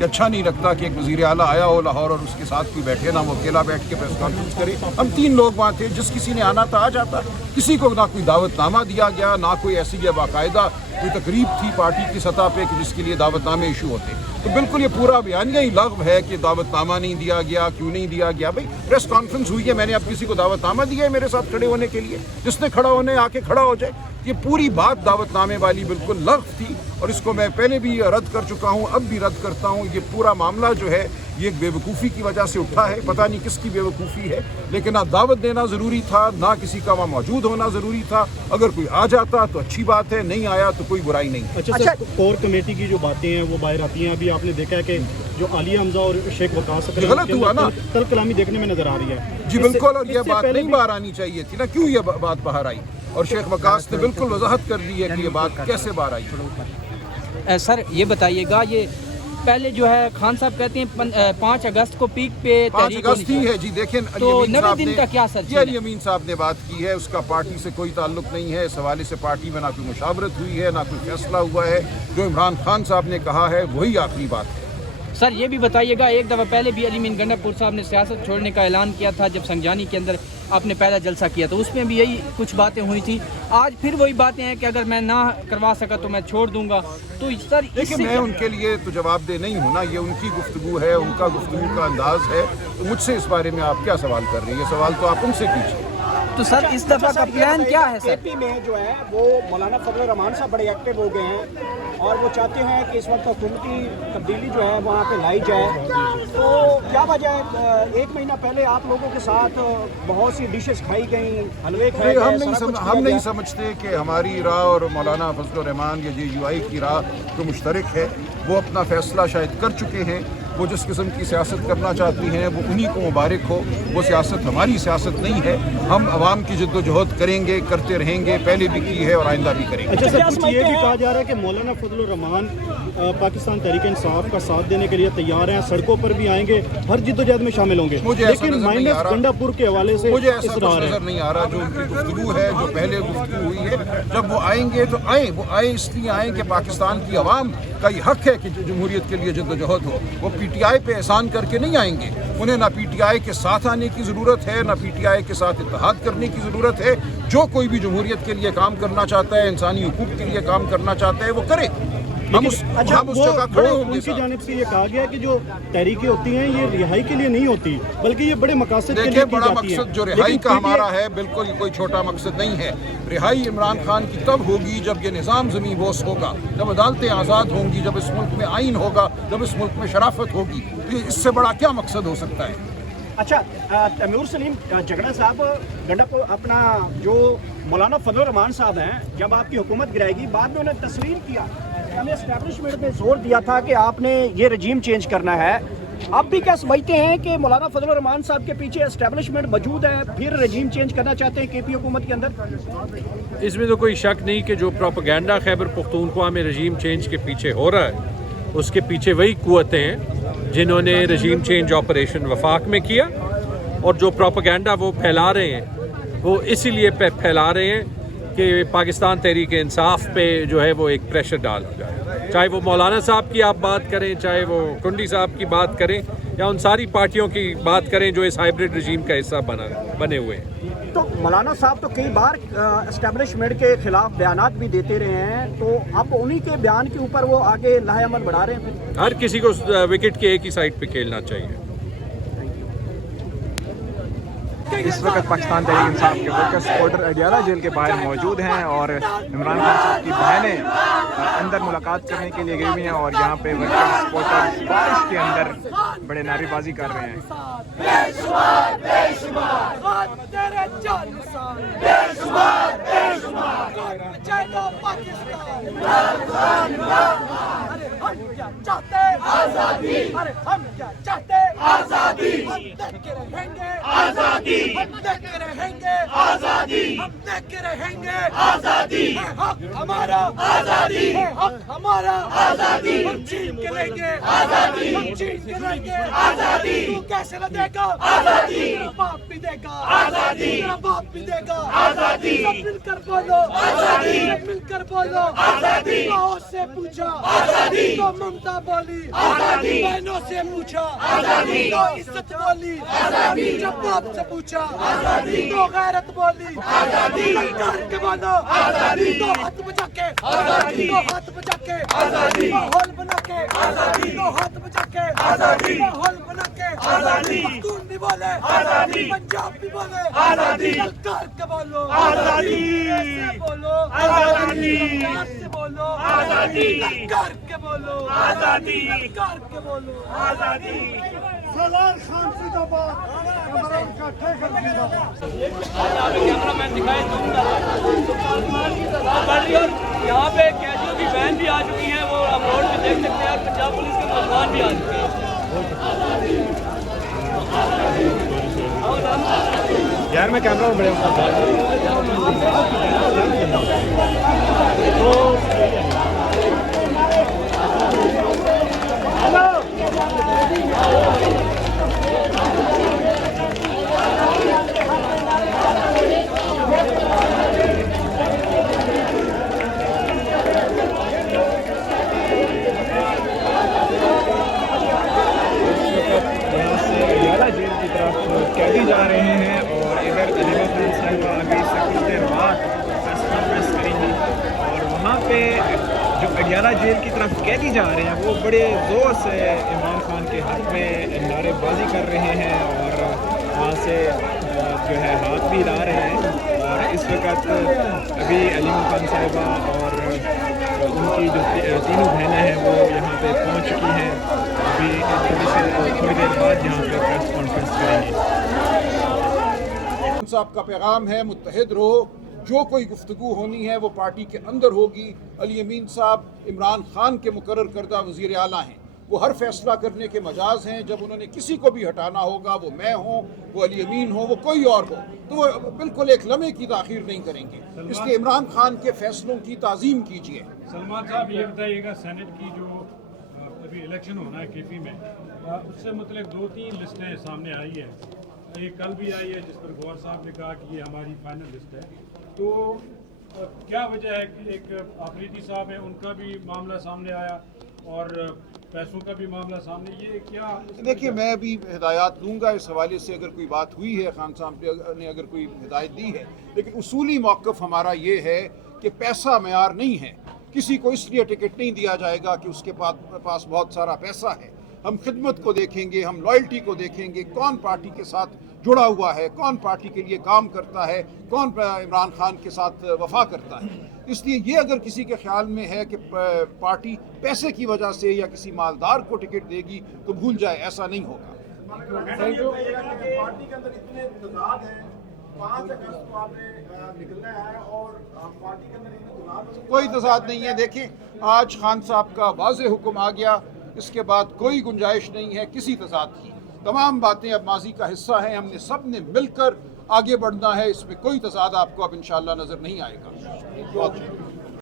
कि अच्छा नहीं लगता कि एक वज़ीर आला आया हो लाहौर और उसके साथ कोई बैठे ना, वो अकेला बैठ के प्रेस कॉन्फ्रेंस करे। हम 3 लोग वहाँ थे, जिस किसी ने आना था आ जाता, किसी को ना कोई दावतनामा दिया गया, ना कोई ऐसी बाकायदा कोई तकरीब थी पार्टी की सतह पे कि जिसके लिए दावतनामे इशू होते। तो बिल्कुल ये पूरा बयानिया ही लग़्व है कि दावतनामा नहीं दिया गया, क्यों नहीं दिया गया। भाई प्रेस कॉन्फ्रेंस हुई है, मैंने अब किसी को दावतनामा दिया है मेरे साथ खड़े होने के लिए? जिसने खड़ा होने आके खड़ा हो जाए। ये पूरी बात दावतनामे वाली बिल्कुल लग़्व थी और इसको मैं पहले भी रद्द कर चुका हूँ, अब भी रद्द करता हूँ। ये पूरा मामला जो है ये एक बेवकूफ़ी की वजह से उठा है, पता नहीं किसकी बेवकूफ़ी है, लेकिन ना दावत देना ज़रूरी था, ना किसी का वहाँ मौजूद होना ज़रूरी था। अगर कोई आ जाता तो अच्छी बात है, नहीं आया तो कोई बुराई नहीं। अच्छा सर, कोर कमेटी की जो बातें हैं वो बाहर आती हैं। अभी आपने देखा है कि जो आलिया हमजा और शेख वकास गलत हुआ ना, तल कलामी देखने में नजर आ रही है। जी बिल्कुल, और ये बात नहीं बाहर आनी चाहिए थी ना। क्यों ये बात बाहर आई? और शेख वकास ने बिल्कुल वजाहत कर दी है कि ये बात कैसे बाहर आई। सर ये बताइएगा, ये पहले जो है खान साहब कहते हैं 5 अगस्त को पीक पे 5 अगस्त ही है जी। देखें, तो 90 दिन का क्या सर? अली अमीन साहब ने बात की है, उसका पार्टी से कोई ताल्लुक नहीं है। इस हवाले से पार्टी में ना कोई मुशावरत हुई है, ना कोई फैसला हुआ है। जो इमरान खान साहब ने कहा है वही आखिरी बात है। सर ये भी बताइएगा, एक दफ़ा पहले भी अली मीन गंडापुर साहब ने सियासत छोड़ने का ऐलान किया था जब संगजानी के अंदर आपने पहला जलसा किया, तो उसमें भी यही कुछ बातें हुई थी। आज फिर वही बातें हैं कि अगर मैं ना करवा सका तो मैं छोड़ दूंगा। तो सर देखिए, मैं उनके लिए तो जवाबदेह नहीं हूँ ना, ये उनकी गुफ्तगू है, उनका गुफ्तगू का अंदाज है। तो मुझसे इस बारे में आप क्या सवाल कर रही है? सवाल तो आप उनसे कीजिए। तो सर इस दफ़ा का प्लान क्या है? सर केपी में जो है वो मौलाना फजल रहमान साहब बड़े एक्टिव हो गए हैं और वो चाहते हैं कि इस वक्त हुकूमती तब्दीली जो है वहाँ पे लाई जाए। तो क्या वजह है? 1 महीना पहले आप लोगों के साथ बहुत सी डिशेस खाई गई, हलवे खाए गए। हम नहीं समझते कि हमारी राह और मौलाना फजल रहमान या JUI की राह जो मुश्तरक है, वो अपना फैसला शायद कर चुके हैं। वो जिस किस्म की सियासत करना चाहती हैं वो उन्हीं को मुबारक हो। वो सियासत हमारी सियासत नहीं है। हम आवाम की जद्दोजहद करेंगे, करते रहेंगे, पहले भी की है और आइंदा भी करेंगे। अच्छा सर, कुछ ये भी कहा जा रहा है कि मौलाना फजल रहमान पाकिस्तान तहरीक इंसाफ का साथ देने के लिए तैयार हैं, सड़कों पर भी आएंगे, हर जिद्दोजहद में शामिल होंगे। लेकिन माइनस गंडापुर के हवाले से मुझे ऐसा कुछ नजर नहीं आ रहा। जो उनकी गुफ्तगू है, जो पहले गुफ्तगू हुई है, जब वो आएंगे तो आए। वो आए इसलिए आए कि पाकिस्तान की आवाम का ये हक है कि जमहूरियत के लिए जद्दोजहद हो। वो PTI पे एहसान करके नहीं आएंगे। उन्हें ना PTI के साथ आने की ज़रूरत है, ना PTI के साथ इत्तेहाद करने की ज़रूरत है। जो कोई भी जमहूरियत के लिए काम करना चाहता है, इंसानी हुकूक के लिए काम करना चाहता है, वो करे। हम उस जगह खड़े होंगे। उनकी जानिब से ये कहा गया कि जो तहरीकें होती हैं ये रिहाई के लिए नहीं होती, बल्कि ये बड़े मकसद के लिए की जाती हैं। बड़ा मकसद जो रिहाई का हमारा है, बिल्कुल कोई छोटा मकसद नहीं है। रिहाई इमरान खान की तब होगी जब ये निज़ाम ज़मीन बोस होगा, जब अदालतें आज़ाद होंगी, जब इस मुल्क में आइन होगा, जब इस मुल्क में शराफत होगी। तो इससे बड़ा क्या मकसद हो सकता है? अच्छा, तैमूर सलीम झगड़ा साहब, गंडापुर अपना जो मौलाना फजल रहमान साहब हैं, जब आपकी हुकूमत गिराएगी, बाद में उन्हें तस्लीम किया, हमें एस्टैब्लिशमेंट में जोर दिया था कि आपने ये रजीम चेंज करना है। अब भी क्या समझते हैं कि मौलाना फजल रहमान साहब के पीछे एस्टैब्लिशमेंट मौजूद है, फिर रजीम चेंज करना चाहते हैं KP हुकूमत के अंदर? इसमें तो कोई शक नहीं कि जो प्रोपेगेंडा खैबर पख्तूनख्वा में रजीम चेंज के पीछे हो रहा है, उसके पीछे वही कुव्वतें हैं जिन्होंने रजीम चेंज ऑपरेशन वफाक में किया। और जो प्रोपेगेंडा वो फैला रहे हैं, वो इसीलिए फैला रहे हैं कि पाकिस्तान तहरीक इंसाफ पे जो है वो एक प्रेशर डाला जाए। चाहे वो मौलाना साहब की आप बात करें, चाहे वो कुंडी साहब की बात करें, या उन सारी पार्टियों की बात करें जो इस हाइब्रिड रजीम का हिस्सा बने हुए हैं। तो मौलाना साहब तो कई बार एस्टैब्लिशमेंट के खिलाफ बयानात भी देते रहे हैं, तो अब उन्हीं के बयान के ऊपर वो आगे लाहेअमल बढ़ा रहे हैं। हर किसी को विकेट के एक ही साइड पे खेलना चाहिए। इस वक्त पाकिस्तान तहरीक इंसाफ के वर्कर सपोर्टर अडियाला जेल के बाहर मौजूद हैं और इमरान खान साहब की बहनें अंदर मुलाकात करने के लिए गई हुई हैं और यहाँ पे वर्कर सपोर्टर बारिश के अंदर बड़े नारेबाजी कर रहे हैं। हम देखे रहेंगे आजादी, हम देखे रहेंगे आजादी, हक हमारा आजादी, हक हमारा आजादी, हम छीन के लेंगे आजादी, हम छीन के लेंगे आजादी। तू कैसे न देगा आजादी, तेरा बाप भी देगा आजादी, तेरा बाप भी देगा आजादी। सब मिलकर बोलो आजादी, सब मिलकर बोलो आजादी। से पूछा आजादी, तो ममता बोली आजादी, बहनों से पूछा तो इज्जत बोली, जब बाप से पूछा तो गैरत बोली, ललकार के बोलो तो हाथ बचा के, तो हाथ बचा के, माहौल बना के, तो हाथ बचा के, माहौल बना के, पख्तून भी बोले, पंजाब भी बोले, ललकार के बोलो, ऐसे बोलो, ललकार से बोलो, ललकार के बोलो, ललकार के बोलो, सलाल खान जिंदाबाद, इमरान का ठेकर जिंदाबाद। कैमरामैन दिखाई दूंगा और यहाँ पे कैजुअल की वैन भी आ चुकी है, वो आप रोड पे देख सकते हैं, और पंजाब पुलिस के नौजवान भी आ चुके हैं। यार मैं कैमरा बड़े जेल की तरफ कैदी जा रहे हैं और इधर अलीमा खान साहिबा अभी से कुछ देर बाद प्रेस कॉन्फ्रेंस करेंगी और वहाँ पे जो अडियाला जेल की तरफ कैदी जा रहे हैं वो बड़े ज़ोर से इमरान खान के हक़ में नारेबाजी कर रहे हैं और वहाँ से जो है हाथ भी ला रहे हैं। और इस वक्त अभी अलीमा खान साहिबा और उनकी जो तीनों बहनें हैं वो यहाँ पे पहुँच चुकी हैं। अभी थोड़ी देर बाद यहाँ पे प्रेस कॉन्फ्रेंस करेंगे। साहब का पैगाम है, मुत्तहिद रहो, जो कोई गुफ्तगू होनी है वो पार्टी के अंदर होगी। अली अमीन साहब इमरान खान के मुकर्रर करदा वज़ीर आला हैं, वो हर फैसला करने के मजाज हैं। जब उन्होंने किसी को भी हटाना होगा, वो मैं हूँ, वो अली अमीन हो, वो कोई और हो, तो वो बिल्कुल एक लम्हे की ताख़ीर नहीं करेंगे। इसलिए इमरान खान के फैसलों की ताज़ीम कीजिए। सलमान साहब ये बताइएगा, सेनेट की जो अभी इलेक्शन होना है केपी में, उससे मतलब 2-3 लिस्टें सामने आई है। एक कल भी आई है जिस पर गौर साहब ने कहा कि ये हमारी फाइनल लिस्ट है। तो क्या वजह है कि एक आफरीदी साहब है, उनका भी मामला सामने आया और पैसों का भी मामला सामने, ये क्या? देखिए, मैं भी हिदायत दूंगा इस हवाले से, अगर कोई बात हुई है, खान साहब ने अगर कोई हिदायत दी है, लेकिन उसूली मौक़िफ़ हमारा ये है कि पैसा मेयार नहीं है। किसी को इसलिए टिकट नहीं दिया जाएगा कि उसके पास बहुत सारा पैसा है। हम खिदमत को देखेंगे, हम लॉयल्टी को देखेंगे, कौन पार्टी के साथ जुड़ा हुआ है, कौन पार्टी के लिए काम करता है, कौन इमरान खान के साथ वफा करता है। इसलिए ये अगर किसी के ख्याल में है कि पार्टी पैसे की वजह से या किसी मालदार को टिकट देगी तो भूल जाए, ऐसा नहीं होगा। पार्टी के अंदर इतने तजाद हैं, 5 अगस्त को आपने निकलना है और पार्टी के अंदर इतने तजाद, कोई तजाद नहीं है। देखिए, आज खान साहब का वाज़ेह हुक्म आ गया, इसके बाद कोई गुंजाइश नहीं है किसी तजाद की। तमाम बातें अब माजी का हिस्सा हैं, हमने सब ने मिलकर आगे बढ़ना है, इसमें कोई तजाद आपको अब इंशाअल्लाह नज़र नहीं आएगा। बहुत